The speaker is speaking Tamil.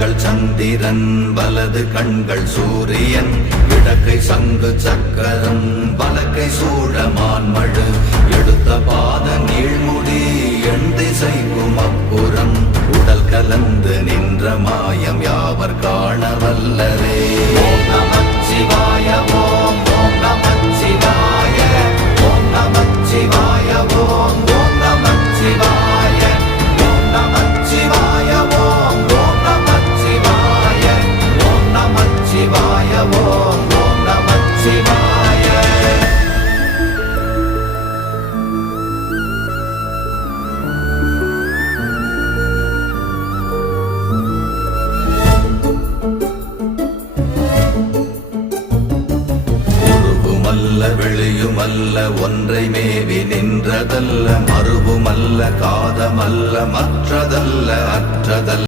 கண்கள் சந்திரன் வலது கண்கள் சூரியன் இடக்கை சங்கு சக்கரம் வலக்கை சூழமான்மழு எடுத்த பாத நீழ்முடி எண் திசைக்கும் அப்புறம் உடல் கலந்து நின்ற மாயம் யாவர் காண வல்லரே. ஓம் நமச்சிவாய ஓம் ஓம் நமச்சிவாய ஓம் நமச்சிவாய ஓம் ஓம் நமச்சிவாய ஓம் நமச்சிவாய ஓம் ஓம் நமச்சிவாய ஓம் நமச்சிவாய ஓம் ஓம் நமச்சிவாய. வெளியுமல்ல ஒன்றை மேவி நின்றதல்ல மறுவுமல்ல காதமல்ல மற்றதல்ல அற்றதல்ல